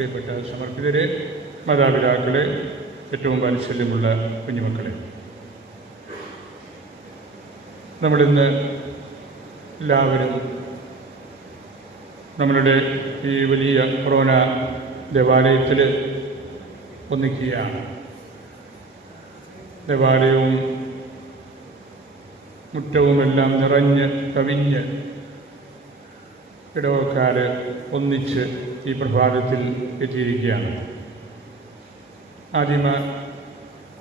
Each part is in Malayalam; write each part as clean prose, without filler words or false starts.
പ്രിയപ്പെട്ട സമർപ്പിതരെ, മാതാപിതാക്കളെ, ഏറ്റവും വാത്സല്യമുള്ള കുഞ്ഞുമക്കളെ, നമ്മളിന്ന് എല്ലാവരും നമ്മളുടെ ഈ വലിയ കൊറോണ ദേവാലയത്തിൽ ഒന്നിക്കുകയാണ്. ദേവാലയവും മുറ്റവുമെല്ലാം നിറഞ്ഞ് കവിഞ്ഞ് ഇടവക്കാർ ഒന്നിച്ച് ഈ പ്രഭാതത്തിൽ എത്തിയിരിക്കുകയാണ്. ആദിമ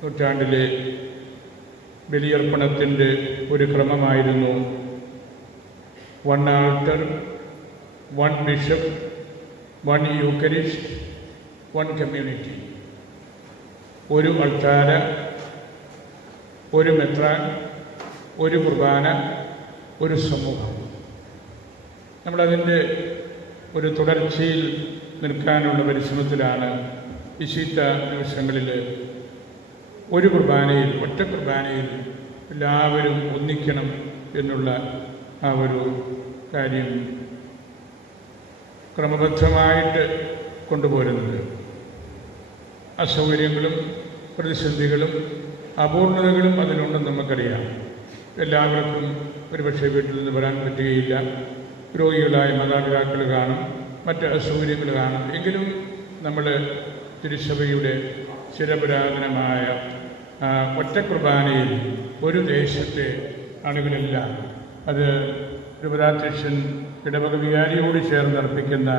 നൂറ്റാണ്ടിലെ ബലിയർപ്പണത്തിൻ്റെ ഒരു ക്രമമായിരുന്നു one altar, one bishop, one Eucharist, one community. ഒരു അൾത്താര, ഒരു മെത്രാൻ, ഒരു കുർബാന, ഒരു സമൂഹം. നമ്മളതിൻ്റെ ഒരു തുടർച്ചയിൽ നിൽക്കാനുള്ള പരിശ്രമത്തിലാണ്. വിശുദ്ധ ദിവസങ്ങളിൽ ഒരു കുർബാനയിൽ, ഒറ്റ കുർബാനയിൽ എല്ലാവരും ഒന്നിക്കണം എന്നുള്ള ആ ഒരു കാര്യം ക്രമബദ്ധമായിട്ട് കൊണ്ടുപോരുന്നത്. അസൗകര്യങ്ങളും പ്രതിസന്ധികളും അപൂർണതകളും അതിലുണ്ടെന്ന് നമുക്കറിയാം. എല്ലാവർക്കും ഒരുപക്ഷെ വീട്ടിൽ നിന്ന് വരാൻ പറ്റുകയില്ല. രോഗികളായ മാതാപിതാക്കൾ കാണും, മറ്റ് അസൗകര്യങ്ങൾ കാണും. എങ്കിലും നമ്മൾ തിരുസഭയുടെ ചിരപുരാതനമായ ഒറ്റ കുർബാനയിൽ ഒരു ദേശത്തെ ആളുകളെല്ലാം, അത് രൂപതാധ്യക്ഷൻ ഇടവക വികാരിയോട് ചേർന്ന് അർപ്പിക്കുന്ന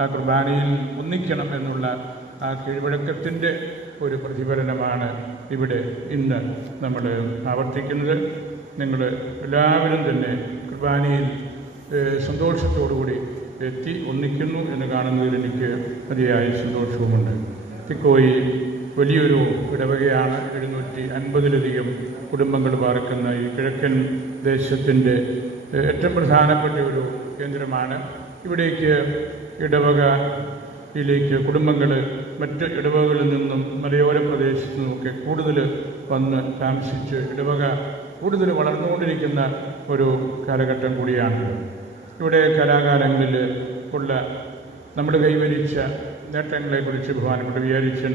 ആ കുർബാനയിൽ ഒന്നിക്കണം എന്നുള്ള ആ കീഴ്വഴക്കത്തിൻ്റെ ഒരു പ്രതിഫലനമാണ് ഇവിടെ ഇന്ന് നമ്മൾ ആവർത്തിക്കുന്നത്. നിങ്ങൾ എല്ലാവരും തന്നെ കുർബാനയിൽ സന്തോഷത്തോടുകൂടി എത്തി ഒന്നിക്കുന്നു എന്ന് കാണുന്നതിൽ എനിക്ക് അതിയായ സന്തോഷവുമുണ്ട്. തിക്കോയി വലിയൊരു ഇടവകയാണ്. 750-ലധികം കുടുംബങ്ങൾ പാർക്കുന്ന ഈ കിഴക്കൻ ദേശത്തിൻ്റെ ഏറ്റവും പ്രധാനപ്പെട്ട ഒരു കേന്ദ്രമാണ്. ഇവിടേക്ക് ഇടവകയിലേക്ക് കുടുംബങ്ങൾ മറ്റ് ഇടവകകളിൽ നിന്നും മലയോര പ്രദേശത്തു നിന്നുമൊക്കെ കൂടുതൽ വന്ന് താമസിച്ച് ഇടവക കൂടുതൽ വളർന്നുകൊണ്ടിരിക്കുന്ന ഒരു കാലഘട്ടം കൂടിയാണ്. ഇവിടെ കലാകാലങ്ങളിൽ ഉള്ള നമ്മൾ കൈവരിച്ച നേട്ടങ്ങളെക്കുറിച്ച് ബഹുമാനപ്പെട്ട വികാരിച്ചൻ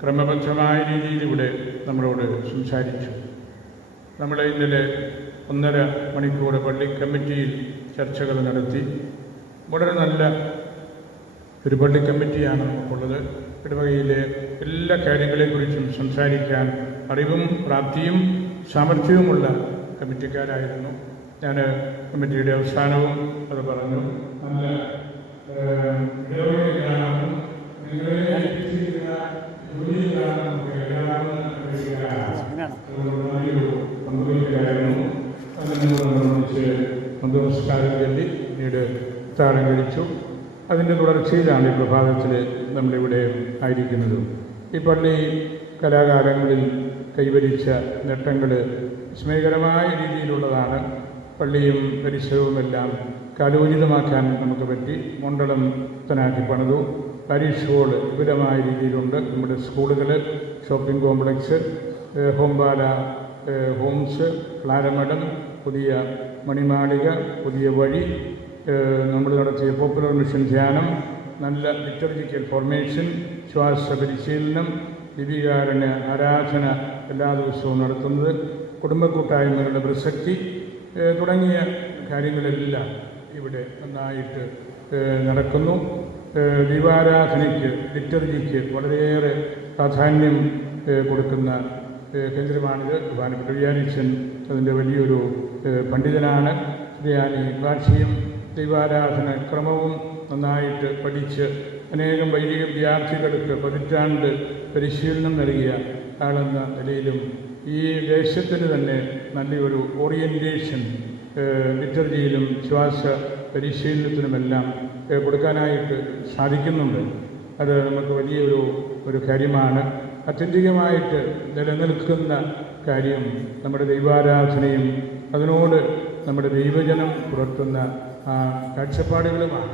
ക്രമബദ്ധമായ രീതിയിൽ ഇവിടെ നമ്മളോട് സംസാരിച്ചു. നമ്മൾ ഇന്നലെ 1.5 മണിക്കൂർ പള്ളി കമ്മിറ്റിയിൽ ചർച്ചകൾ നടത്തി. വളരെ നല്ല ഒരു പള്ളി കമ്മിറ്റിയാണ് നമുക്കുള്ളത്. ഇടവകയിലെ എല്ലാ കാര്യങ്ങളെക്കുറിച്ചും സംസാരിക്കാൻ അറിവും പ്രാപ്തിയും സാമർഥ്യവുമുള്ള കമ്മിറ്റിക്കാരായിരുന്നു. ഞാൻ കമ്മിറ്റിയുടെ അവസാനവും അത് പറഞ്ഞു. നല്ല നമസ്കാരം ചൊല്ലി പിന്നീട് താളം കഴിച്ചു. അതിൻ്റെ തുടർച്ചയിലാണ് ഈ പ്രഭാതത്തിൽ നമ്മളിവിടെ ആയിരിക്കുന്നത്. ഈ പള്ളി കലാകാലങ്ങളിൽ കൈവരിച്ച നേട്ടങ്ങൾ വിസ്മയകരമായ രീതിയിലുള്ളതാണ്. പള്ളിയും പരിസരവുമെല്ലാം കാലോചിതമാക്കാൻ നമുക്ക് പറ്റി. മണ്ഡലം തനാക്കി പണിതു. പാരിഷ് ഹോൾ വിപുലമായ രീതിയിലുണ്ട്. നമ്മുടെ സ്കൂളുകൾ, ഷോപ്പിംഗ് കോംപ്ലക്സ്, ഹോംബാല ഹോംസ്, പ്ലാരമഠം, പുതിയ മണിമാളിക, പുതിയ വഴി, നമ്മൾ നടത്തിയ പോപ്പുലർ മിഷൻ ധ്യാനം, നല്ല ലിറ്റർജിക്കൽ ഫോർമേഷൻ, ശ്വാസ പരിശീലനം, ദീപികാരുണ്യ ആരാധന എല്ലാ ദിവസവും നടത്തുന്നത്, കുടുംബ കൂട്ടായ്മകളുടെ പ്രസക്തി തുടങ്ങിയ കാര്യങ്ങളെല്ലാം ഇവിടെ നന്നായിട്ട് നടക്കുന്നു. ദീപാരാധനയ്ക്ക്, ലിറ്റർജിക്ക് വളരെയേറെ പ്രാധാന്യം കൊടുക്കുന്ന കേന്ദ്രമാണിത്. ബഹുമാനപ്പെട്ട വികാരിച്ചൻ അതിൻ്റെ വലിയൊരു പണ്ഡിതനാണ്. ക്രിസ്ത്യാനി ഭാഷയും ദൈവാരാധന ക്രമവും നന്നായിട്ട് പഠിച്ച് അനേകം വൈദിക വിദ്യാർത്ഥികൾക്ക് പതിറ്റാണ്ട് പരിശീലനം നൽകിയ ആളെന്ന നിലയിലും ഈ ദേശത്തിന് തന്നെ നല്ലൊരു ഓറിയൻറ്റേഷൻ ലിറ്റർജിയിലും ശ്വാസ പരിശീലനത്തിനുമെല്ലാം കൊടുക്കാനായിട്ട് സാധിക്കുന്നുണ്ട്. അത് നമുക്ക് വലിയൊരു കാര്യമാണ്. അത്യന്തികമായിട്ട് നിലനിൽക്കുന്ന കാര്യം നമ്മുടെ ദൈവാരാധനയും അതിനോട് നമ്മുടെ ദൈവജനം പുലർത്തുന്ന കാഴ്ചപ്പാടുകളുമാണ്.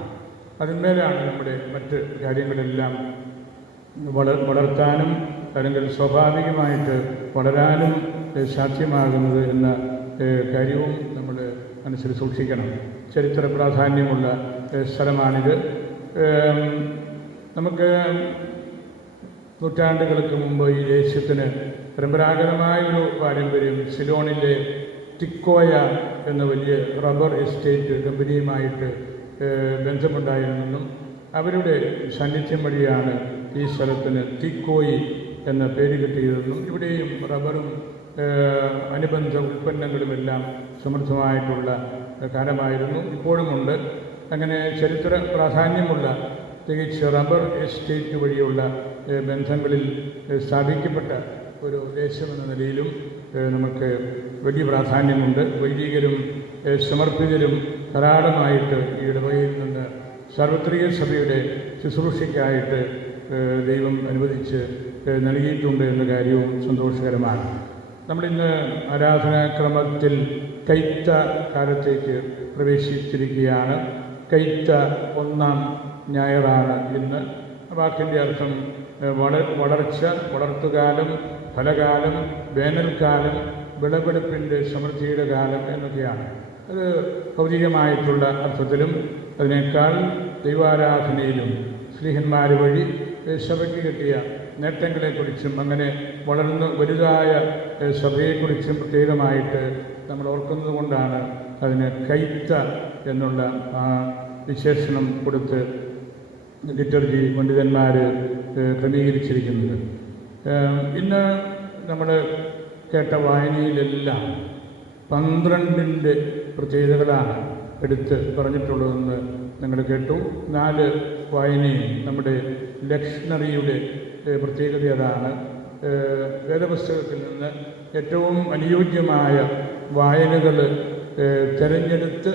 അതിന്മേലാണ് നമ്മുടെ മറ്റ് കാര്യങ്ങളെല്ലാം വളർത്താനും അല്ലെങ്കിൽ സ്വാഭാവികമായിട്ട് വളരാനും സാധ്യമാകുന്നത് എന്ന കാര്യവും നമ്മൾ മനസ്സിൽ സൂക്ഷിക്കണം. ചരിത്ര പ്രാധാന്യമുള്ള സ്ഥലമാണിത്. നമുക്ക് നൂറ്റാണ്ടുകൾക്ക് മുമ്പ് ഈ ദേശത്തിന് പരമ്പരാഗതമായൊരു പാരമ്പര്യം സിലോണിലെ ടിക്കോയ എന്ന വലിയ റബ്ബർ എസ്റ്റേറ്റ് കമ്പനിയുമായിട്ട് ബന്ധമുണ്ടായിരുന്നെന്നും അവരുടെ സാന്നിധ്യം വഴിയാണ് ഈ സ്ഥലത്തിന് ടിക്കോയി എന്ന പേര് കിട്ടിയതെന്നും ഇവിടെയും റബ്ബറും അനുബന്ധ ഉൽപ്പന്നങ്ങളുമെല്ലാം സമൃദ്ധമായിട്ടുള്ള കാലമായിരുന്നു, ഇപ്പോഴുമുണ്ട്. അങ്ങനെ ചരിത്ര പ്രാധാന്യമുള്ള തികച്ച് റബ്ബർ എസ്റ്റേറ്റ് വഴിയുള്ള ബന്ധങ്ങളിൽ സ്ഥാപിക്കപ്പെട്ട ഒരു ദേശമെന്ന നിലയിലും നമുക്ക് വലിയ പ്രാധാന്യമുണ്ട്. വൈദികരും സമർപ്പിതരും ധാരാളമായിട്ട് ഈ ഇടവകയിൽ നിന്ന് സാർവത്രിക സഭയുടെ ശുശ്രൂഷയ്ക്കായിട്ട് ദൈവം അനുവദിച്ച് നൽകിയിട്ടുണ്ട് എന്ന കാര്യവും സന്തോഷകരമാണ്. നമ്മളിന്ന് ആരാധനാക്രമത്തിൽ കൈത്ത കാലത്തേക്ക് പ്രവേശിച്ചിരിക്കുകയാണ്. കൈത്ത ഒന്നാം ഞായറാണ് ഇന്ന്. വാക്കിൻ്റെ അർത്ഥം വളർച്ച, വളർത്തുകാലം, ഫലകാലം, വേനൽക്കാലം, വിളവെടുപ്പിൻ്റെ സമൃദ്ധിയുടെ കാലം എന്നൊക്കെയാണ്. അത് ഭൗതികമായിട്ടുള്ള അർത്ഥത്തിലും അതിനേക്കാൾ ദൈവാരാധനയിലും ശ്ലീഹന്മാർ വഴി സഭയ്ക്ക് കിട്ടിയ നേട്ടങ്ങളെക്കുറിച്ചും അങ്ങനെ വളർന്ന് വലുതായ സഭയെക്കുറിച്ചും പ്രത്യേകമായിട്ട് നമ്മൾ ഓർക്കുന്നത് കൊണ്ടാണ് അതിന് കൈത്ത എന്നുള്ള വിശേഷണം കൊടുത്ത് ലിറ്റർജി പണ്ഡിതന്മാർ ക്രമീകരിച്ചിരിക്കുന്നത്. ഇന്ന് നമ്മൾ കേട്ട വായനയിലെല്ലാം 12 പ്രത്യേകതകളാണ് എടുത്ത് പറഞ്ഞിട്ടുള്ളതെന്ന് നിങ്ങൾ കേട്ടു. 4 വായനയും നമ്മുടെ ലക്ഷണറിയുടെ പ്രത്യേകത അതാണ്. വേദപുസ്തകത്തിൽ നിന്ന് ഏറ്റവും അനുയോജ്യമായ വായനകൾ തിരഞ്ഞെടുത്ത്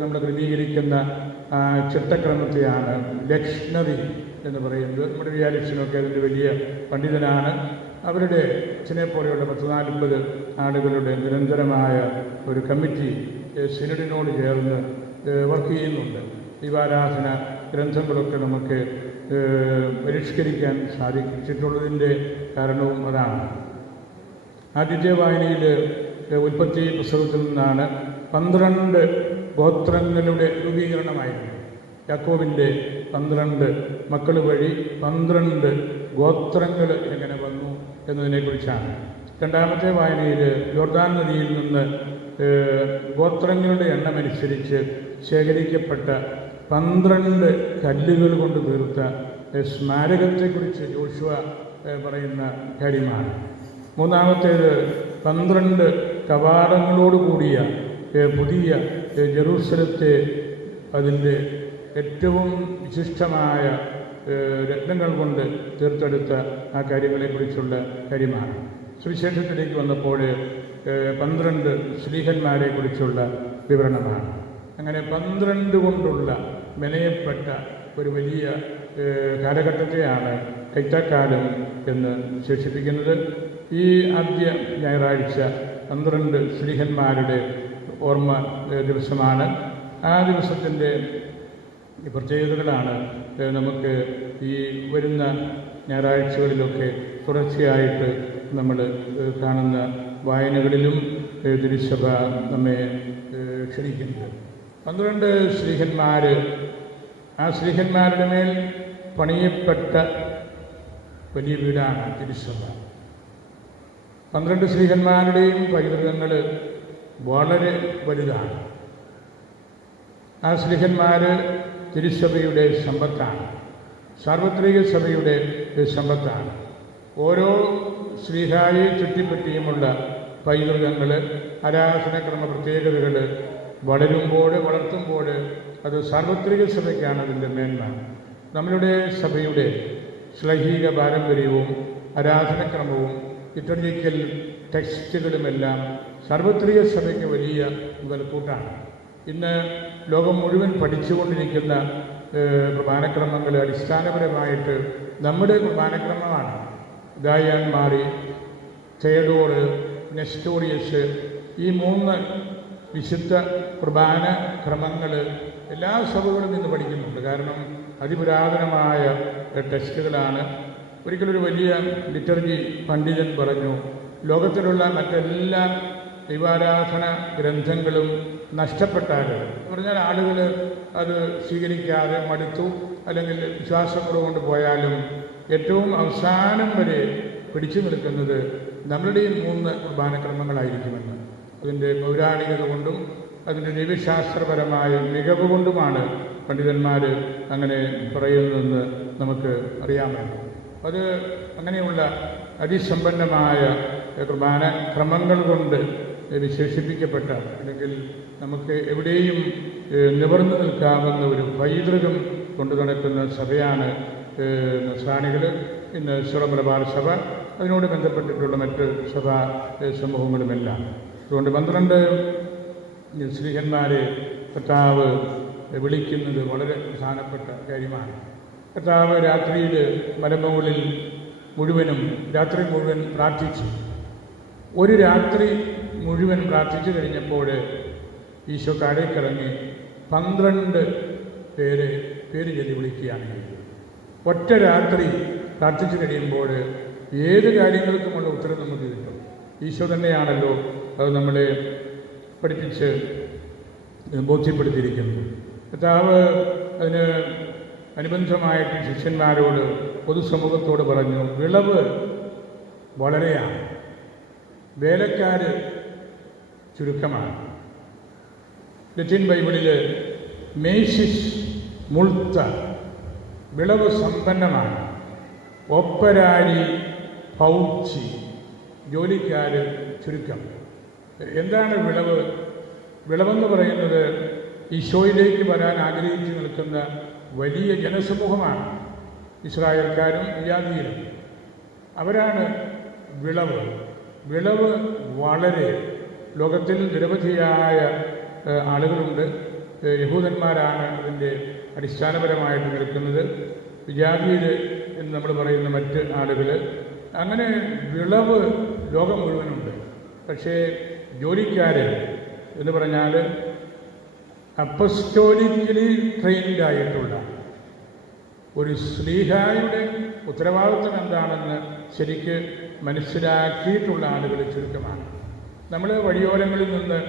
നമ്മൾ ക്രമീകരിക്കുന്ന ചിട്ടക്രമത്തെയാണ് ലക്ഷണറി എന്ന് പറയുന്നത്. നമ്മുടെ വിചാരിച്ചനൊക്കെ അതിൻ്റെ വലിയ പണ്ഡിതനാണ്. അവരുടെ അച്ഛനെ പോലെയുള്ള 40 ആളുകളുടെ നിരന്തരമായ ഒരു കമ്മിറ്റി സിനഡിനോട് ചേർന്ന് വർക്ക് ചെയ്യുന്നുണ്ട്. ദൈവാരാധന ഗ്രന്ഥങ്ങളൊക്കെ നമുക്ക് പരിഷ്കരിക്കാൻ സാധിച്ചിട്ടുള്ളതിൻ്റെ കാരണവും അതാണ്. ആദ്യത്തെ വായനയിൽ ഉൽപ്പത്തി പുസ്തകത്തിൽ നിന്നാണ് 12 ഗോത്രങ്ങളുടെ രൂപീകരണമായിരുന്നു. യാക്കോബിൻ്റെ 12 മക്കൾ വഴി 12 ഗോത്രങ്ങൾ എങ്ങനെ വന്നു എന്നതിനെക്കുറിച്ചാണ്. രണ്ടാമത്തെ വായനയിൽ യോർദാൻ നദിയിൽ നിന്ന് ഗോത്രങ്ങളുടെ എണ്ണമനുസരിച്ച് ശേഖരിക്കപ്പെട്ട 12 കല്ലുകൾ കൊണ്ട് തീർത്ത സ്മാരകത്തെക്കുറിച്ച് ജോഷുവ പറയുന്ന കാര്യമാണ്. മൂന്നാമത്തേത് 12 കവാടങ്ങളോട് കൂടിയ പുതിയ ജെറൂസലത്തെ അതിൻ്റെ ഏറ്റവും വിശിഷ്ടമായ രത്നങ്ങൾ കൊണ്ട് തീർത്തെടുത്ത ആ കാര്യങ്ങളെക്കുറിച്ചുള്ള കാര്യമാണ്. സുവിശേഷത്തിലേക്ക് വന്നപ്പോൾ 12 ശ്ലീഹന്മാരെക്കുറിച്ചുള്ള വിവരണമാണ്. അങ്ങനെ 12 കൊണ്ടുള്ള മെനയപ്പെട്ട ഒരു വലിയ കാലഘട്ടത്തെയാണ് കൈത്തക്കാലം എന്ന് വിശേഷിപ്പിക്കുന്നത്. ഈ ആദ്യ ഞായറാഴ്ച 12 ശ്ലീഹന്മാരുടെ ഓർമ്മ ദിവസമാണ്. ആ ദിവസത്തിൻ്റെ പ്രത്യേകതകളാണ് നമുക്ക് ഈ വരുന്ന ഞായറാഴ്ചകളിലൊക്കെ തുടർച്ചയായിട്ട് നമ്മൾ കാണുന്ന വായനകളിലും തിരുസഭ നമ്മെ ക്ഷണിക്കുന്നത്. 12 ശ്ലീഹന്മാർ, ആ ശ്ലീഹന്മാരുടെ മേൽ പണിയപ്പെട്ട വലിയ വീടാണ് തിരുസഭ. 12 ശ്ലീഹന്മാരുടെയും പൈതൃകങ്ങൾ വളരെ വലുതാണ്. ആ ശ്ലീഹന്മാർ തിരുസഭയുടെ സമ്പത്താണ്, സാർവത്രിക സഭയുടെ സമ്പത്താണ്. ഓരോ ശ്ലീഹായെ ചുറ്റിപ്പറ്റിയുമുള്ള പൈതൃകങ്ങൾ, ആരാധനക്രമ പ്രത്യേകതകൾ വളർത്തുമ്പോൾ അത് സാർവത്രിക സഭയ്ക്കാണ് അതിൻ്റെ മേന്മ. നമ്മളുടെ സഭയുടെ ശ്ലൈഹിക പാരമ്പര്യവും ആരാധനക്രമവും ലിറ്റർജിക്കൽ ടെക്സ്റ്റുകളുമെല്ലാം സാർവത്രിക സഭയ്ക്ക് വലിയ മുതൽക്കൂട്ടാണ്. ഇന്ന് ലോകം മുഴുവൻ പഠിച്ചുകൊണ്ടിരിക്കുന്ന കുർബാനക്രമങ്ങൾ അടിസ്ഥാനപരമായിട്ട് നമ്മുടെ കുർബാനക്രമമാണ്. ദായാൻ മാറി, തെയഡോറ്, നെസ്റ്റോറിയസ്, ഈ 3 വിശുദ്ധ കുർബാന ക്രമങ്ങൾ എല്ലാ സഭകളും ഇന്ന് പഠിക്കുന്നുണ്ട്. കാരണം അതിപുരാതനമായ ടെക്സ്റ്റുകളാണ്. ഒരിക്കലൊരു വലിയ ലിറ്റർജി പണ്ഡിതൻ പറഞ്ഞു, ലോകത്തിലുള്ള മറ്റെല്ലാ ദൈവാരാധന ഗ്രന്ഥങ്ങളും നഷ്ടപ്പെട്ടാൽ പറഞ്ഞാൽ ആളുകൾ അത് സ്വീകരിക്കാതെ മടുത്തു, അല്ലെങ്കിൽ വിശ്വാസക്കുറവ് കൊണ്ട് പോയാലും ഏറ്റവും അവസാനം വരെ പിടിച്ചു നിൽക്കുന്നത് നമ്മളുടെ ഈ 3 കുർബാനക്രമങ്ങളായിരിക്കുമെന്ന് അതിൻ്റെ പൗരാണികത കൊണ്ടും അതിൻ്റെ ദൈവശാസ്ത്രപരമായ മികവ് കൊണ്ടുമാണ് പണ്ഡിതന്മാർ അങ്ങനെ പറയുന്നതെന്ന് നമുക്ക് അറിയാമല്ലോ. അത് അങ്ങനെയുള്ള അതിസമ്പന്നമായ കുർബാന ക്രമങ്ങൾ കൊണ്ട് വിശേഷിപ്പിക്കപ്പെട്ട അല്ലെങ്കിൽ നമുക്ക് എവിടെയും നിവർന്നു നിൽക്കാവുന്ന ഒരു പൈതൃകം കൊണ്ടു നടക്കുന്ന സഭയാണ് നസ്രാണികൾ. ഇന്ന് സിറോ മലബാർ സഭ, അതിനോട് ബന്ധപ്പെട്ടിട്ടുള്ള മറ്റ് സഭാ സമൂഹങ്ങളുമെല്ലാം. അതുകൊണ്ട് 12 ശ്രീഹന്മാരെ കർത്താവ് വിളിക്കുന്നത് വളരെ പ്രധാനപ്പെട്ട കാര്യമാണ്. കർത്താവ് രാത്രിയിൽ മലമുകളിൽ രാത്രി മുഴുവൻ പ്രാർത്ഥിച്ചു. ഒരു രാത്രി മുഴുവൻ പ്രാർത്ഥിച്ചു കഴിഞ്ഞപ്പോൾ ഈശോ താഴേക്കിറങ്ങി 12 പേര് ചൊല്ലി വിളിക്കുകയാണ്. ഒറ്റ രാത്രി പ്രാർത്ഥിച്ചു കഴിയുമ്പോൾ ഏത് കാര്യങ്ങൾക്കുമുള്ള ഉത്തരം നമുക്ക് കിട്ടും. ഈശോ തന്നെയാണല്ലോ അത് നമ്മളെ പഠിപ്പിച്ച് ബോധ്യപ്പെടുത്തിയിരിക്കുന്നത്. കർത്താവ് അതിന് അനുബന്ധമായിട്ട് ശിഷ്യന്മാരോട് പൊതുസമൂഹത്തോട് പറഞ്ഞു, വിളവ് വളരെയാണ്, വേലക്കാർ ചുരുക്കമാണ്. ലത്തീൻ ബൈബിളിൽ മേസിസ് മുൾത്ത, വിളവ് സമ്പന്നമാണ്. ഒപ്പരാരി പൗച്ചി, ജോലിക്കാർ ചുരുക്കം. എന്താണ് വിളവ്? വിളവെന്ന് പറയുന്നത് ഈശോയിലേക്ക് വരാൻ ആഗ്രഹിച്ചു നിൽക്കുന്ന വലിയ ജനസമൂഹമാണ്. ഇസ്രായേൽക്കാരും വിജാതിയിലും അവരാണ് വിളവ്. വിളവ് വളരെ ലോകത്തിൽ നിരവധിയായ ആളുകളുണ്ട്. യഹൂദന്മാരാണ് ഇതിൻ്റെ അടിസ്ഥാനപരമായിട്ട് നിൽക്കുന്നത്. വിജാതിയിൽ എന്ന് നമ്മൾ പറയുന്ന മറ്റ് ആളുകൾ. അങ്ങനെ വിളവ് ലോകം മുഴുവനുണ്ട്. പക്ഷേ ജോലിക്കാർ എന്ന് പറഞ്ഞാൽ അപ്പസ്റ്റോലിക്കലി ട്രെയിൻഡ് ആയിട്ടുള്ള ഒരു ശ്ലീഹായുടെ ഉത്തരവാദിത്വം എന്താണെന്ന് ശരിക്ക് മനസ്സിലാക്കിയിട്ടുള്ള ആളുകൾ ചുരുക്കമാണ്. നമ്മൾ വഴിയോരങ്ങളിൽ നിന്ന്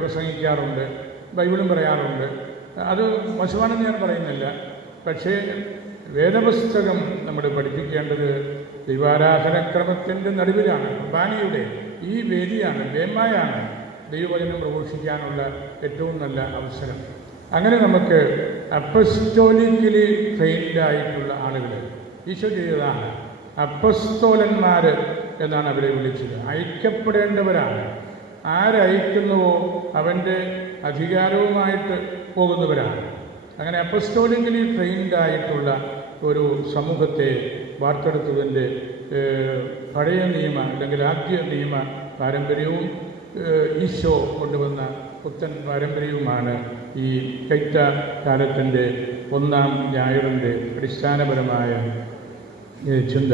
പ്രസംഗിക്കാറുണ്ട്, ബൈബിളും പറയാറുണ്ട്. അത് മോശമാണെന്ന് ഞാൻ പറയുന്നില്ല. പക്ഷേ വേദപുസ്തകം നമ്മൾ പഠിപ്പിക്കേണ്ടത് ദൈവാരാധനക്രമത്തിൻ്റെ നടുവിലാണ്. കുർബാനയുടെ ഈ വേദിയാണ്, വേമായാണ് ദൈവവചനം പ്രഘോഷിക്കാനുള്ള ഏറ്റവും നല്ല അവസരം. അങ്ങനെ നമുക്ക് അപ്പസ്റ്റോലിക്കലി ട്രെയിൻഡ് ആയിട്ടുള്ള ആളുകൾ ഈശോ ചെയ്തതാണ്. അപ്പസ്തോലന്മാർ എന്നാണ് അവരെ വിളിച്ചത്. അയക്കപ്പെടേണ്ടവരാണ്. ആരയക്കുന്നുവോ അവൻ്റെ അധികാരവുമായിട്ട് പോകുന്നവരാണ്. അങ്ങനെ അപ്പസ്റ്റോലിക്കലി ട്രെയിൻഡ് ആയിട്ടുള്ള ഒരു സമൂഹത്തെ വാർത്തെടുത്തതിൻ്റെ പഴയ നിയമ അല്ലെങ്കിൽ ആദ്യ നിയമ പാരമ്പര്യവും ഈശോ കൊണ്ടുവന്ന പുത്തൻ പാരമ്പര്യവുമാണ് ഈ കൈത്ത കാലത്തിൻ്റെ 1-ാം ഞായറിൻ്റെ അടിസ്ഥാനപരമായ ചിന്ത.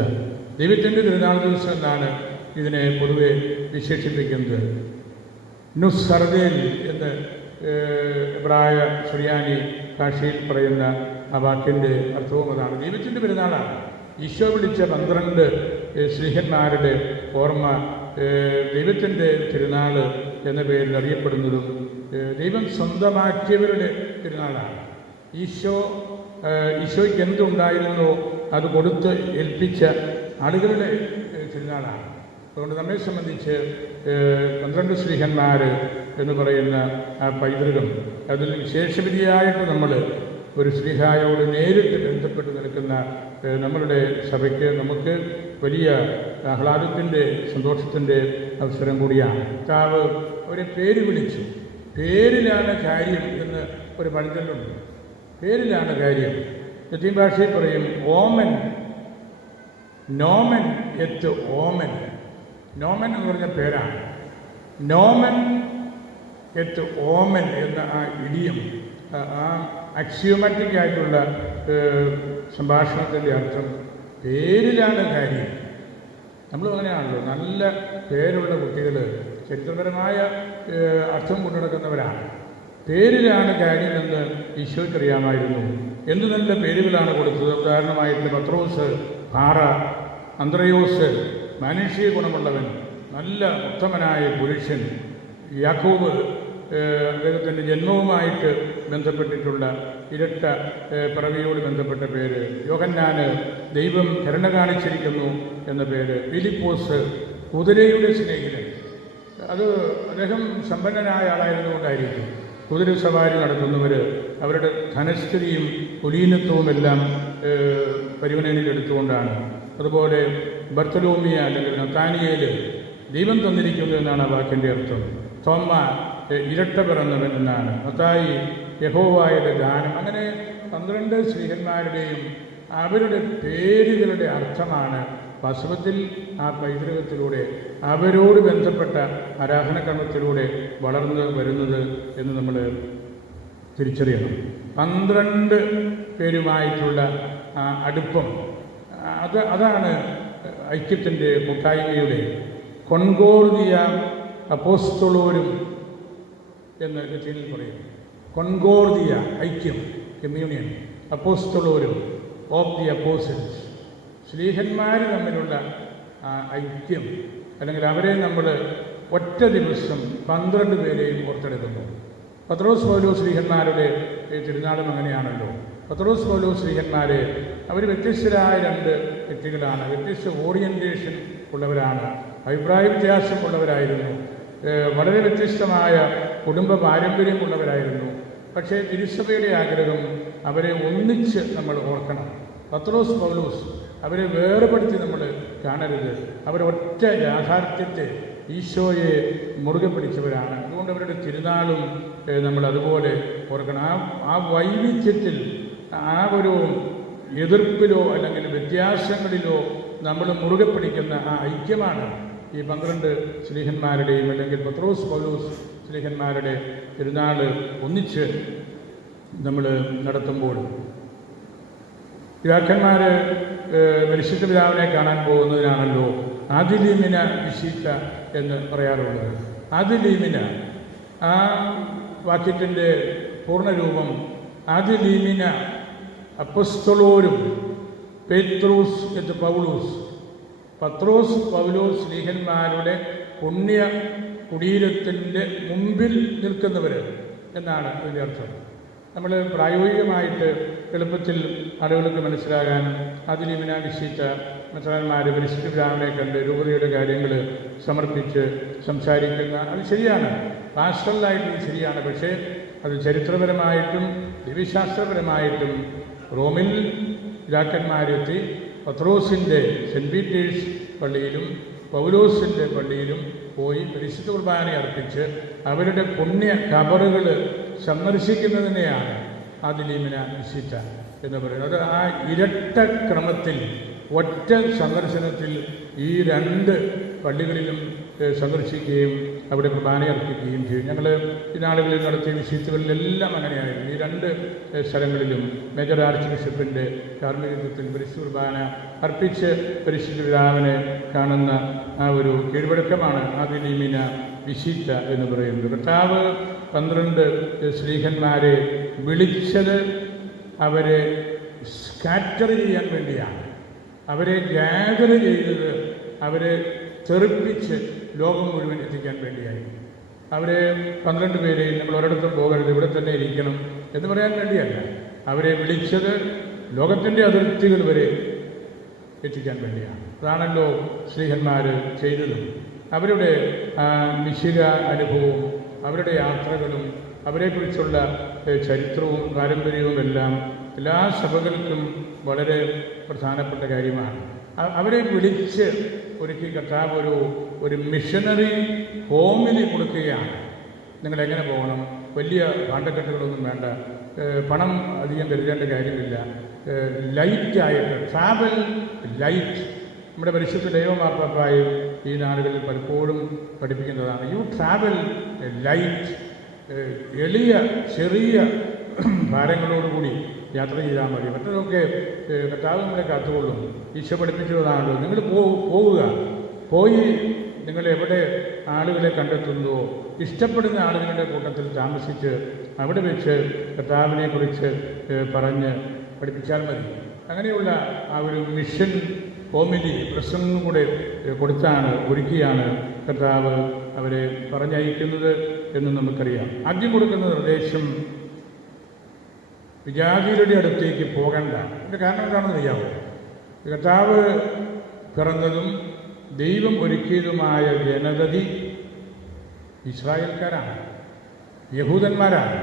ദൈവത്തിൻ്റെ തിരുനാൾ ദിവസം എന്നാണ് ഇതിനെ പൊതുവെ വിശേഷിപ്പിക്കുന്നത്. നുസ്സർദേൽ എന്ന് എബ്രായ സുറിയാനി ഭാഷയിൽ പറയുന്ന ആ വാക്കിൻ്റെ അർത്ഥവും അതാണ്. ദൈവത്തിൻ്റെ പെരുന്നാളാണ്. ഈശോ വിളിച്ച 12 ശ്രീഹന്മാരുടെ ഓർമ്മ ദൈവത്തിൻ്റെ തിരുനാൾ എന്ന പേരിൽ അറിയപ്പെടുന്നതും ദൈവം സ്വന്തമാക്കിയവരുടെ തിരുനാളാണ്. ഈശോയ്ക്ക് എന്തുണ്ടായിരുന്നോ അത് കൊടുത്ത് ഏൽപ്പിച്ച ആളുകളുടെ തിരുനാളാണ്. അതുകൊണ്ട് നമ്മെ സംബന്ധിച്ച് 12 ശ്രീഹന്മാർ എന്ന് പറയുന്ന ആ പൈതൃകം, അതിൽ വിശേഷവിധിയായിട്ട് നമ്മൾ ഒരു ശ്രീഹായോട് നേരിട്ട് ബന്ധപ്പെട്ട് നിൽക്കുന്ന നമ്മളുടെ സഭയ്ക്ക് നമുക്ക് വലിയ ആഹ്ലാദത്തിൻ്റെ സന്തോഷത്തിൻ്റെ അവസരം കൂടിയാണ്. കർത്താവ് അവരെ പേര് വിളിച്ചു. പേരിലാണ് കാര്യം എന്ന് ഒരു പഴഞ്ചൊല്ലുണ്ട്. പേരിലാണ് കാര്യം. ലത്തീൻ ഭാഷയിൽ പറയും ഓമൻ, നോമൻ എത്ത് ഓമൻ. നോമൻ എന്ന് പറഞ്ഞ പേരാണ്. നോമൻ എത്ത് ഓമൻ എന്ന ആ ഇഡിയം, ആ അക്സിയോമാറ്റിക് ആയിട്ടുള്ള സംഭാഷണത്തിൻ്റെ അർത്ഥം പേരിലാണ് കാര്യം. നമ്മൾ അങ്ങനെയാണല്ലോ, നല്ല പേരുള്ള കുട്ടികൾ ചരിത്രപരമായ അർത്ഥം കൊണ്ടുനടക്കുന്നവരാണ്. പേരിലാണ് കാര്യമെന്ന് ഈശോയ്ക്കറിയാമായിരുന്നു. എന്തു നല്ല പേരുകളാണ് കൊടുത്തത്. ഉദാഹരണമായിട്ട് പത്രോസ്, പാറ, അന്ത്രയോസ്, മാനുഷിക ഗുണമുള്ളവൻ, നല്ല ഉത്തമനായ പുരുഷൻ, യാക്കോബ് അദ്ദേഹത്തിൻ്റെ ജന്മവുമായിട്ട് ബന്ധപ്പെട്ടിട്ടുള്ള ഇരട്ട പിറവിയോട് ബന്ധപ്പെട്ട പേര്. യോഹന്നാന് ദൈവം കരുണ കാണിച്ചിരിക്കുന്നു എന്ന പേര്. ഫിലിപ്പോസ് കുതിരയുടെ സ്നേഹിതൻ. അത് അദ്ദേഹം സമ്പന്നനായ ആളായിരുന്നുകൊണ്ടായിരിക്കും. കുതിരസവാരി നടത്തുന്നവർ അവരുടെ ധനസ്ഥിതിയും കുലീനത്വവും എല്ലാം പരിഗണനയിൽ എടുത്തുകൊണ്ടാണ്. അതുപോലെ ബർത്തലോമിയ അല്ലെങ്കിൽ നത്താനിയേൽ ദൈവം തന്നിരിക്കുന്നു എന്നാണ് ആ വാക്കിൻ്റെ അർത്ഥം. തോമ ഇരട്ട പിറന്നവൻ എന്നാണ്. മത്തായി യഹോവയുടെ ദാനം. അങ്ങനെ 12 ശ്രീഹന്മാരുടെയും അവരുടെ പേരുകളുടെ അർത്ഥമാണ് വാസ്തവത്തിൽ ആ പൈതൃകത്തിലൂടെ അവരോട് ബന്ധപ്പെട്ട ആരാധനക്രമത്തിലൂടെ വളർന്നു വരുന്നത് എന്ന് നമ്മൾ തിരിച്ചറിയണം. 12 പേരുമായിട്ടുള്ള അടുപ്പം അതാണ് ഐക്യത്തിൻ്റെ കൂട്ടായ്മയുടെ കൊൺകോർദിയ അപ്പോസ്തലോരും എന്ന് ലത്തീനിൽ പറയും. കൊൺകോർദിയ ഐക്യം, കമ്മ്യൂണിയൻ. അപ്പോസ്തലോരും ഓഫ് ദി അപ്പോസിൽസ്, ശ്ലീഹന്മാർ തമ്മിലുള്ള ഐക്യം, അല്ലെങ്കിൽ അവരെ നമ്മൾ ഒറ്റ ദിവസം 12 പേരെയും ഓർത്തെടുക്കുന്നു. പത്രോസ് പൗലോസ് ശ്ലീഹന്മാരുടെ തിരുനാളും അങ്ങനെയാണല്ലോ. പത്രോസ് പൗലോസ് ശ്ലീഹന്മാരെ അവർ വ്യത്യസ്തരായ 2 വ്യക്തികളാണ്. വ്യത്യസ്ത ഓറിയൻറ്റേഷൻ ഉള്ളവരാണ്, അഭിപ്രായ വ്യത്യാസമുള്ളവരായിരുന്നു, വളരെ വ്യത്യസ്തമായ കുടുംബ പാരമ്പര്യമുള്ളവരായിരുന്നു. പക്ഷേ തിരുസഭയുടെ ആഗ്രഹം അവരെ ഒന്നിച്ച് നമ്മൾ ഓർക്കണം. പത്രോസ് പൗലോസ് അവരെ വേർപെടുത്തി നമ്മൾ കാണരുത്. അവരൊറ്റ യാഥാർത്ഥ്യത്തെ, ഈശോയെ മുറുകെ പിടിച്ചവരാണ്. അതുകൊണ്ട് അവരുടെ തിരുനാളും നമ്മൾ അതുപോലെ ഓർക്കണം. ആ വൈവിധ്യത്തിൽ, ആ ഒരു എതിർപ്പിലോ അല്ലെങ്കിൽ വ്യത്യാസങ്ങളിലോ നമ്മൾ മുറുകെ പിടിക്കുന്ന ആ ഐക്യമാണ് ഈ 12 ശ്ലീഹന്മാരുടെയും അല്ലെങ്കിൽ പത്രോസ് പൗലോസ് ശ്ലീഹന്മാരുടെ തിരുനാൾ ഒന്നിച്ച് നമ്മൾ നടത്തുമ്പോൾ. പിതാക്കന്മാർ പരിശുദ്ധ പിതാവിനെ കാണാൻ പോകുന്നതിനാണല്ലോ ആദിലീമിന വിശിഷ്ട എന്ന് പറയാറുള്ളത്. ആദിലീമിന, ആ വാക്യത്തിൻ്റെ പൂർണ്ണരൂപം ആദിലീമിന അപ്പസ്തലോരും പേത്രൂസ് എന്ന് പൗലൂസ്. പത്രോസ് പൗലോസ് ശ്ലീഹന്മാരുടെ പുണ്യ കുടീരത്തിൻ്റെ മുമ്പിൽ നിൽക്കുന്നവർ എന്നാണ് അതിൻ്റെ അർത്ഥം. നമ്മൾ പ്രായോഗികമായിട്ട് എളുപ്പത്തിൽ ആളുകൾക്ക് മനസ്സിലാകാൻ ആദിലീമിന വിശിഷ്ട മെത്രാന്മാർ പരിശുദ്ധ പിതാവിനെ കണ്ട് രൂപതയുടെ കാര്യങ്ങൾ സമർപ്പിച്ച് സംസാരിക്കുന്ന അത് ശരിയാണ്, പാസ്റ്ററലായിട്ടും ശരിയാണ്. പക്ഷേ അത് ചരിത്രപരമായിട്ടും ദിവ്യശാസ്ത്രപരമായിട്ടും റോമിൽ പിതാക്കന്മാരെത്തി പത്രോസിൻ്റെ സെൻറ്റ് പീറ്റേഴ്സ് പള്ളിയിലും പൗലോസിൻ്റെ പള്ളിയിലും പോയി പരിശുദ്ധ കുർബാന അർപ്പിച്ച് അവരുടെ പുണ്യ ഖബറുകൾ സന്ദർശിക്കുന്നതിനെയാണ് ആദിലീമിന വിശിഷ്ട എന്ന് പറയുന്നത്. അത് ആ ഇരട്ട ക്രമത്തിൽ ഒറ്റ സന്ദർശനത്തിൽ ഈ 2 പള്ളികളിലും സന്ദർശിക്കുകയും അവിടെ കുർബാന അർപ്പിക്കുകയും ചെയ്യും. ഞങ്ങൾ ഈ നാളുകളിൽ നടത്തിയ വിശുദ്ധകളിലെല്ലാം അങ്ങനെയായിരുന്നു. ഈ 2 സ്ഥലങ്ങളിലും മേജർ ആർച്ച് ബിഷപ്പിൻ്റെ കാർമ്മികത്വത്തിൽ പരിശുദ്ധ കുർബാന അർപ്പിച്ച് പരിശുദ്ധ പിതാവിനെ കാണുന്ന ആ ഒരു കീഴ്വഴക്കമാണ് ആദിലീമിന വിശിഷ്ട എന്ന് പറയുന്നത്. കർത്താവ് 12 ശ്ലീഹന്മാരെ വിളിച്ചത് അവരെ സ്കാറ്റർ ചെയ്യാൻ വേണ്ടിയാണ്. അവരെ ഗ്യാദർ ചെയ്തത് അവരെ തെറിപ്പിച്ച് ലോകം മുഴുവൻ എത്തിക്കാൻ വേണ്ടിയായി. അവരെ 12 പേരെയും നമ്മൾ ഒരിടത്തും പോകരുത്, ഇവിടെ തന്നെ ഇരിക്കണം എന്ന് പറയാൻ വേണ്ടിയല്ല. അവരെ വിളിച്ചത് ലോകത്തിൻ്റെ അതിർത്തികൾ വരെ എത്തിക്കാൻ വേണ്ടിയാണ്. അതാണല്ലോ ശ്ലീഹന്മാർ ചെയ്തതും. അവരുടെ മിശിക അനുഭവവും അവരുടെ യാത്രകളും അവരെക്കുറിച്ചുള്ള ചരിത്രവും പാരമ്പര്യവും എല്ലാം എല്ലാ സഭകൾക്കും വളരെ പ്രധാനപ്പെട്ട കാര്യമാണ്. അവരെ വിളിച്ച് ഒരുക്കി കർത്താവ് ഒരു മിഷനറി ഹോമിന് കൊടുക്കുകയാണ്. നിങ്ങളെങ്ങനെ പോകണം, വലിയ പാണ്ടക്കെട്ടുകളൊന്നും വേണ്ട, പണം അധികം കരുതേണ്ട കാര്യമില്ല, ലൈറ്റായിട്ട് ട്രാവൽ ലൈറ്റ്. നമ്മുടെ പരിശുദ്ധ ദൈവമാപ്പായും ഈ നാടുകളിൽ പലപ്പോഴും പഠിപ്പിക്കുന്നതാണ്. U travel light. എളിയ ചെറിയ ഭാരങ്ങളോടുകൂടി യാത്ര ചെയ്താൽ മതി. മറ്റതൊക്കെ കർത്താവ് നമ്മളെ കാത്തുകൊള്ളും. ഈശോ പഠിപ്പിച്ചതാണല്ലോ. നിങ്ങൾ പോവുക, പോയി നിങ്ങൾ എവിടെ ആളുകളെ കണ്ടെത്തുന്നുവോ ഇഷ്ടപ്പെടുന്ന ആളുകളുടെ കൂട്ടത്തിൽ താമസിച്ച് അവിടെ വെച്ച് കർത്താവിനെക്കുറിച്ച് പറഞ്ഞ് പഠിപ്പിച്ചാൽ മതി. അങ്ങനെയുള്ള ആ ഒരു മിഷൻ ഹോമിലി പ്രസംഗം കൂടെ കൊടുത്താണ്, ഒരുക്കിയാണ് കർത്താവ് അവരെ പറഞ്ഞയക്കുന്നത് എന്ന് നമുക്കറിയാം. ആദ്യം കൊടുക്കുന്ന നിർദ്ദേശം വിജാതിയുടെ അടുത്തേക്ക് പോകണ്ട. അതിൻ്റെ കാരണം എന്താണെന്ന് അറിയാമോ? കർത്താവ് പിറന്നതും ദൈവം ഒരുക്കിയതുമായ ജനതതി ഇസ്രായേൽക്കാരാണ്, യഹൂദന്മാരാണ്.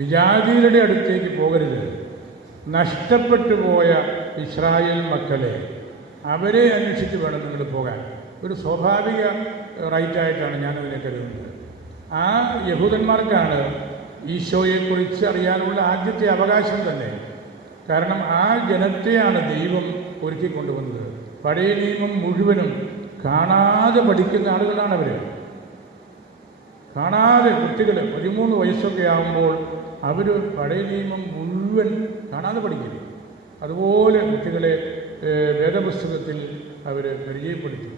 വിജാതിയുടെ അടുത്തേക്ക് പോകരുത്. നഷ്ടപ്പെട്ടു പോയ ഇസ്രായേൽ മക്കളെ അവരെ അന്വേഷിച്ച് വേണം നിങ്ങൾ പോകാൻ. ഒരു സ്വാഭാവിക റൈറ്റായിട്ടാണ് ഞാനതിനെ കരുതുന്നത്. ആ യഹൂദന്മാർക്കാണ് ഈശോയെക്കുറിച്ച് അറിയാനുള്ള ആദ്യത്തെ അവകാശം തന്നെ. കാരണം ആ ജനത്തെയാണ് ദൈവം ഒരുക്കിക്കൊണ്ടുവന്നത്. പഴയ നിയമം മുഴുവനും കാണാതെ പഠിക്കുന്ന ആളുകളാണ് അവർ. കാണാതെ കുട്ടികൾ 13 വയസ്സൊക്കെ ആകുമ്പോൾ അവർ പഴയ നിയമം മുഴുവൻ കാണാതെ പഠിക്കും. അതുപോലെ കുട്ടികളെ വേദപുസ്തകത്തിൽ അവർ പരിചയപ്പെടുത്തി.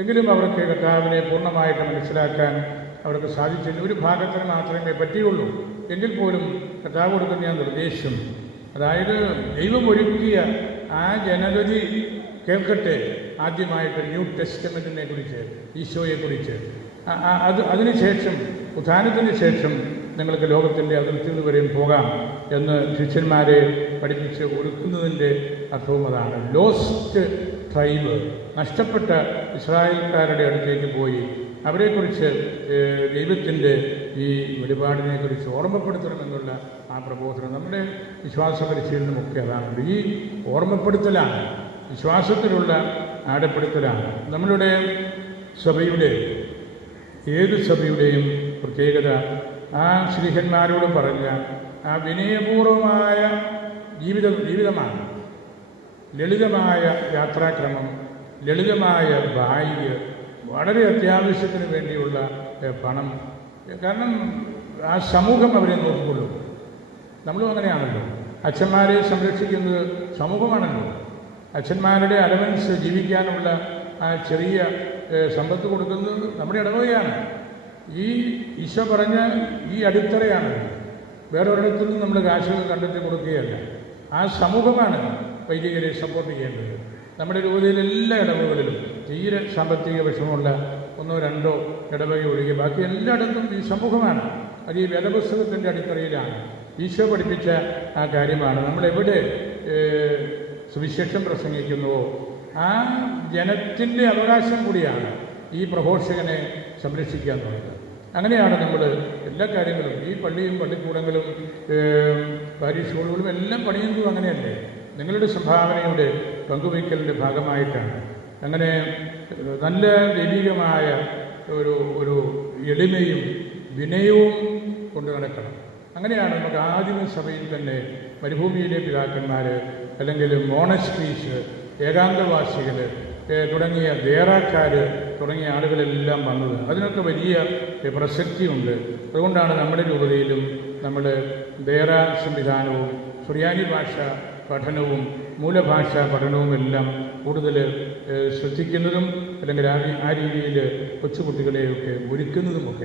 എങ്കിലും അവർക്ക് കർത്താവിനെ പൂർണ്ണമായിട്ട് മനസ്സിലാക്കാൻ അവർക്ക് സാധിച്ചില്ല. ഒരു ഭാഗത്തിന് മാത്രമേ പറ്റിയുള്ളൂ. എങ്കിൽ പോലും കർത്താവ് കൊടുക്കുന്ന നിർദ്ദേശം, അതായത് ദൈവം ഒരുക്കിയ ആ ജനതതി കേൾക്കട്ടെ ആദ്യമായിട്ട് ന്യൂ ടെസ്റ്റമെൻറ്റിനെ കുറിച്ച്, ഈശോയെക്കുറിച്ച്. അതിനുശേഷം ഉത്ഥാനത്തിന് ശേഷം നിങ്ങൾക്ക് ലോകത്തിൻ്റെ അതിർത്തികൾ വരെയും പോകാം എന്ന് ശിഷ്യന്മാരെ പഠിപ്പിച്ച് ഒരുക്കുന്നതിൻ്റെ അർത്ഥവും അതാണ്. ലോസ്റ്റ് ട്രൈബ്, നഷ്ടപ്പെട്ട ഇസ്രായേൽക്കാരുടെ അടുത്തേക്ക് പോയി അവരെക്കുറിച്ച് ദൈവത്തിൻ്റെ ഈ വെളിപാടിനെക്കുറിച്ച് ഓർമ്മപ്പെടുത്തണമെന്നുള്ള ആ പ്രബോധനം നമ്മുടെ വിശ്വാസ പരിശീലനമൊക്കെ അതാണ്. ഈ ഓർമ്മപ്പെടുത്തലാണ്, വിശ്വാസത്തിലുള്ള ആഴപ്പെടുത്തലാണ്. നമ്മളുടെ സഭയുടെ, ഏത് സഭയുടെയും പ്രത്യേകത ആ ശ്രീഹന്മാരോട് പറഞ്ഞ ആ വിനയപൂർവമായ ജീവിതമാണ്. ലളിതമായ യാത്രാക്രമം, ലളിതമായ ബാഗ്, വളരെ അത്യാവശ്യത്തിന് വേണ്ടിയുള്ള പണം. കാരണം ആ സമൂഹം അവരെ നോക്കിക്കൊള്ളും. നമ്മളും അങ്ങനെയാണല്ലോ. അച്ഛന്മാരെ സംരക്ഷിക്കുന്നത് സമൂഹമാണല്ലോ. അച്ഛന്മാരുടെ അലവൻസ്, ജീവിക്കാനുള്ള ആ ചെറിയ സമ്പത്ത് കൊടുക്കുന്നത് നമ്മുടെ ഇടവകയാണ്. ഈ ഈശോ പറഞ്ഞ ഈ അടിത്തറയാണ്. വേറൊരിടത്തു നിന്നും നമ്മൾ കാശ് കണ്ടെത്തി കൊടുക്കുകയല്ല. ആ സമൂഹമാണ് വൈദികരെ സപ്പോർട്ട് ചെയ്യേണ്ടത്. നമ്മുടെ രൂപതയിലെ എല്ലാ ഇടവകളിലും തീരെ സാമ്പത്തിക വിഷമമുള്ള 1-2 ഇടവക ഒഴികെ ബാക്കി എല്ലായിടത്തും ഈ സമൂഹമാണ്. അത് ഈ വേദപുസ്തകത്തിൻ്റെ അടിത്തറയിലാണ്. ഈശോ പഠിപ്പിച്ച ആ കാര്യമാണ്. നമ്മളെവിടെ സുവിശേഷം പ്രസംഗിക്കുന്നുവോ ആ ജനത്തിൻ്റെ അവകാശം കൂടിയാണ് ഈ പ്രഘോഷകനെ സംരക്ഷിക്കുക എന്നുള്ളത്. അങ്ങനെയാണ് നമ്മൾ എല്ലാ കാര്യങ്ങളും, ഈ പള്ളിയും പള്ളിക്കൂടങ്ങളും പാരിഷ് സ്കൂളുകളും എല്ലാം പണിയുന്നതും അങ്ങനെയല്ലേ? നിങ്ങളുടെ സംഭാവനയുടെ പങ്കുവയ്ക്കലിൻ്റെ ഭാഗമായിട്ടാണ്. അങ്ങനെ നല്ല ദൈവികമായ ഒരു എളിമയും വിനയവും കൊണ്ട് നടക്കണം. അങ്ങനെയാണ് നമുക്ക് ആദിമ സഭയിൽ തന്നെ മരുഭൂമിയിലെ പിതാക്കന്മാർ, അല്ലെങ്കിൽ മോണസ്ട്രീസ്, ഏകാന്തവാസികൾ തുടങ്ങിയ ദേറാക്കാർ തുടങ്ങിയ ആളുകളെല്ലാം വന്നത്. അതിനൊക്കെ വലിയ പ്രസക്തിയുണ്ട്. അതുകൊണ്ടാണ് നമ്മുടെ രൂപതയിലും നമ്മൾ ദേറ സംവിധാനവും സുറിയാനി ഭാഷ പഠനവും മൂലഭാഷാ പഠനവും എല്ലാം കൂടുതൽ ശ്രദ്ധിക്കുന്നതും, അല്ലെങ്കിൽ ആ രീതിയിൽ കൊച്ചുകുട്ടികളെയൊക്കെ ഒരുക്കുന്നതുമൊക്കെ.